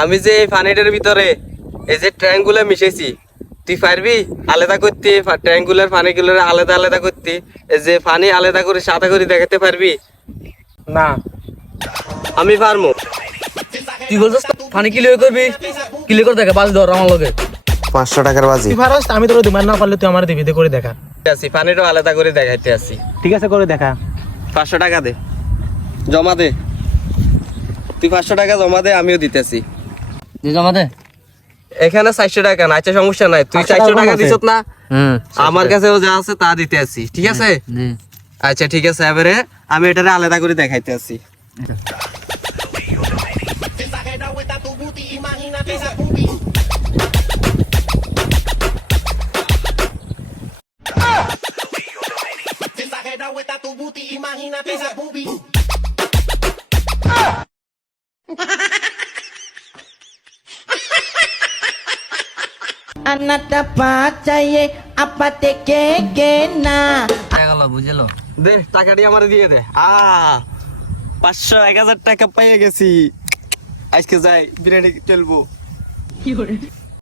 আমি যে এই পানিটার ভিতরে এই যে ট্রায়াঙ্গুলার মিশাইছি, তুই পারবি আলাদা করতে? ট্রায়াঙ্গুলার পানিগুলোর আলাদা আলাদা করতে, এই যে পানি আলাদা করে সাদা করে দেখাতে পারবি? না। আমি পারবো। তুই বলছিস পানি ক্লিয়ার করবি, ক্লিয়ার করে দেখা, বাজ ধর আমার লগে। 500 টাকার বাজি। তুই পারস, আমি তোর দিবার না পারলে তুই আমার দিবি, দে করে দেখা। আছি পানিটা আলাদা করে দেখাইতে আছি। ঠিক আছে, করে দেখা। 500 টাকা দে, জমা দে। তুই 500 টাকা জমা দে, আমিও দিতেছি। জমা দে। এখানে 400 টাকা না, আচ্ছা সমস্যা নাই। তুই 400 টাকা দিছ না, আমার কাছেও যা আছে তা দিতে আছি, ঠিক আছে? আচ্ছা ঠিক আছে, এবারে আমি এটারে আলাদা করে দেখাইতে আছি। Anata pacaye apa teke kena. বুঝলো? দে টাকাটি আমার দিয়ে দে। 500 1000 টাকা পেয়ে গেছি, আজকে যাই বিরিয়ানি চলবো।